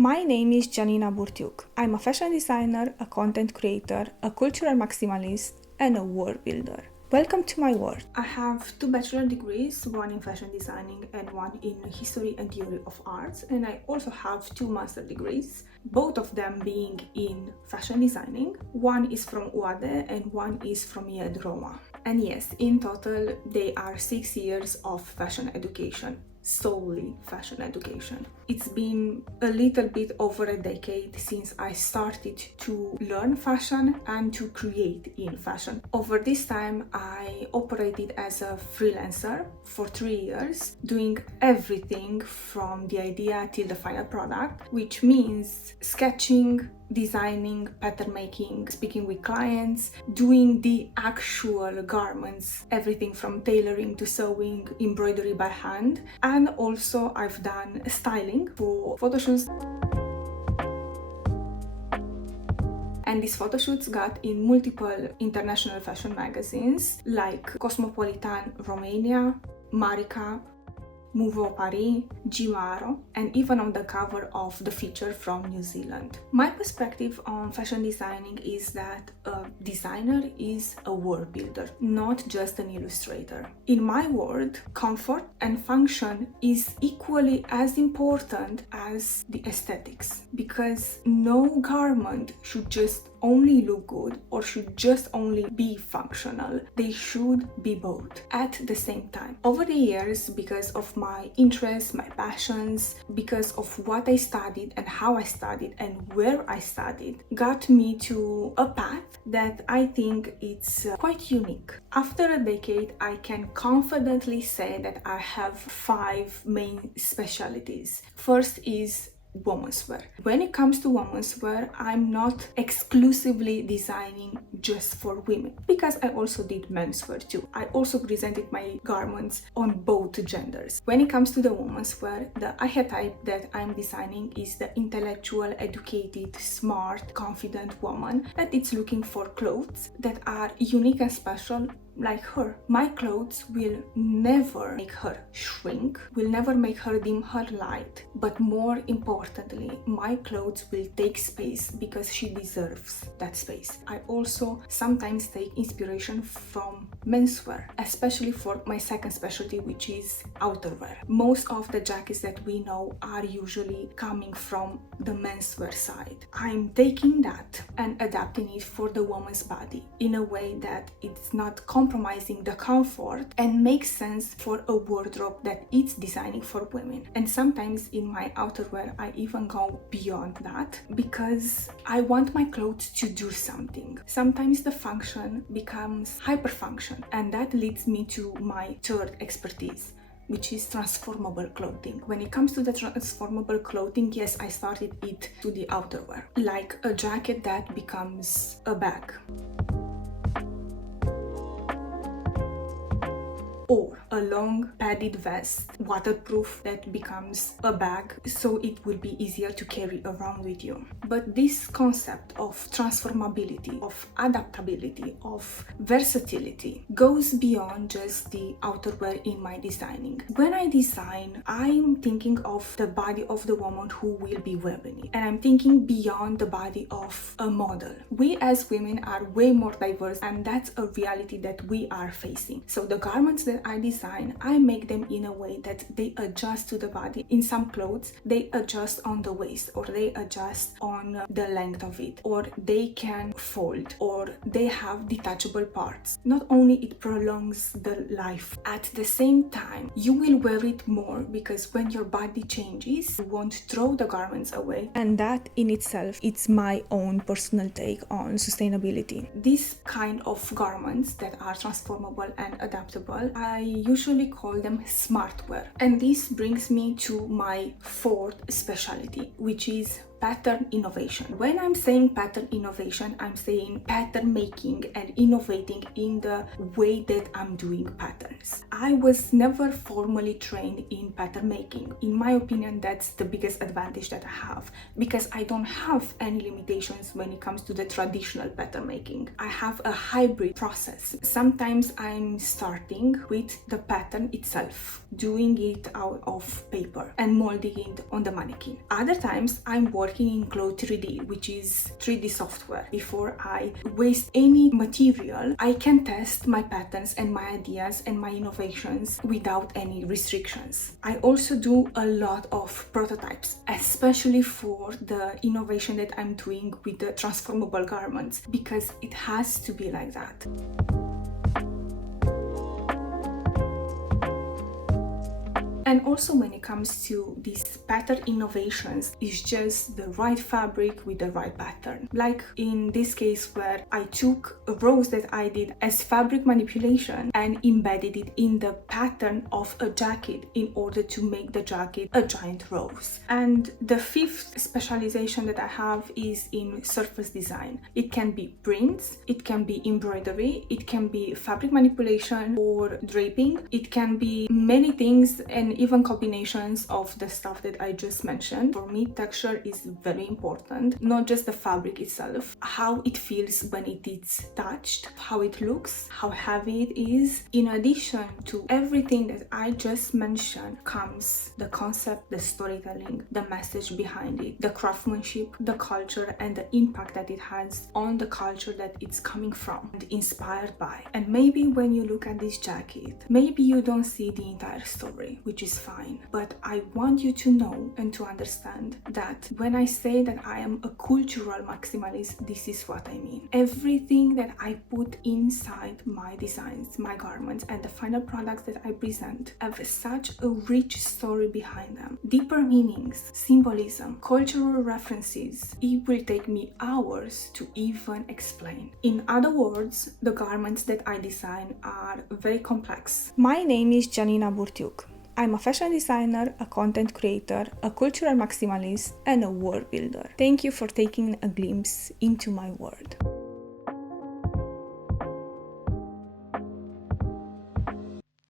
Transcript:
My name is Geanina Burtiuc. I'm a fashion designer, a content creator, a cultural maximalist, and a world builder. Welcome to my world. I have 2 bachelor degrees, one in fashion designing and one in history and theory of arts, and I also have 2 master degrees, both of them being in fashion designing. One is from ahve and one is from Roma. And yes, in total they are 6 years of fashion education. Solely fashion education. It's been a little bit over a decade since I started to learn fashion and to create in fashion. Over this time, I operated as a freelancer for 3 years, doing everything from the idea till the final product, which means sketching, designing, pattern making, speaking with clients, doing the actual garments, everything from tailoring to sewing, embroidery by hand, and also I've done styling for photo shoots. And these photo shoots got in multiple international fashion magazines like Cosmopolitan Romania, Marica, Mouveau Paris, Gimaro, and even on the cover of the feature from New Zealand. My perspective on fashion designing is that a designer is a world builder, not just an illustrator. In my world, comfort and function is equally as important as the aesthetics, because no garment should just only look good or should just only be functional. They should be both at the same time. Over the years, because of my interests, my passions, because of what I studied and how I studied and where I studied, got me to a path that I think it's quite unique. After a decade, I can confidently say that I have 5 main specialties. First is women's wear. When it comes to women's wear, I'm not exclusively designing just for women, because I also did men's wear too. I also presented my garments on both genders. When it comes to the women's wear, the archetype that I'm designing is the intellectual, educated, smart, confident woman that is looking for clothes that are unique and special like her. My clothes will never make her shrink, will never make her dim her light, but more importantly, my clothes will take space because she deserves that space. I also sometimes take inspiration from menswear, especially for my second specialty, which is outerwear. Most of the jackets that we know are usually coming from the menswear side. I'm taking that and adapting it for the woman's body in a way that it's not compromising the comfort and makes sense for a wardrobe that it's designing for women. And sometimes in my outerwear I even go beyond that because I want my clothes to do something. Sometimes the function becomes hyperfunction, and that leads me to my third expertise, which is transformable clothing. When it comes to the transformable clothing, yes, I started it to the outerwear, like a jacket that becomes a bag, or a long padded vest, waterproof, that becomes a bag, so it will be easier to carry around with you. But this concept of transformability, of adaptability, of versatility goes beyond just the outerwear in my designing. When I design, I'm thinking of the body of the woman who will be wearing it, and I'm thinking beyond the body of a model. We as women are way more diverse, and that's a reality that we are facing. So the garments that I design, I make them in a way that they adjust to the body. In some clothes, they adjust on the waist, or they adjust on the length of it, or they can fold, or they have detachable parts. Not only it prolongs the life, at the same time, you will wear it more because when your body changes, you won't throw the garments away. And that in itself, it's my own personal take on sustainability. These kind of garments that are transformable and adaptable, I usually call them smart wear. And this brings me to my fourth specialty, which is pattern innovation. When I'm saying pattern innovation, I'm saying pattern making and innovating in the way that I'm doing patterns. I was never formally trained in pattern making. In my opinion, that's the biggest advantage that I have, because I don't have any limitations when it comes to the traditional pattern making. I have a hybrid process. Sometimes I'm starting with the pattern itself, doing it out of paper and molding it on the mannequin. Other times I'm working in Glow 3D, which is 3D software. Before I waste any material, I can test my patterns and my ideas and my innovations without any restrictions. I also do a lot of prototypes, especially for the innovation that I'm doing with the transformable garments, because it has to be like that. And also when it comes to these pattern innovations, it's just the right fabric with the right pattern. Like in this case where I took a rose that I did as fabric manipulation and embedded it in the pattern of a jacket in order to make the jacket a giant rose. And the fifth specialization that I have is in surface design. It can be prints, it can be embroidery, it can be fabric manipulation or draping, it can be many things, and even combinations of the stuff that I just mentioned. For me, texture is very important, not just the fabric itself, how it feels when it is touched, how it looks, how heavy it is. In addition to everything that I just mentioned comes the concept, the storytelling, the message behind it, the craftsmanship, the culture, and the impact that it has on the culture that it's coming from and inspired by. And maybe when you look at this jacket, maybe you don't see the entire story, which is fine, but I want you to know and to understand that when I say that I am a cultural maximalist, this is what I mean. Everything that I put inside my designs, my garments, and the final products that I present have such a rich story behind them, deeper meanings, symbolism, cultural references. It will take me hours to even explain. In other words, the garments that I design are very complex. My name is Geanina Burtiuc. I'm a fashion designer, a content creator, a cultural maximalist, and a world builder. Thank you for taking a glimpse into my world.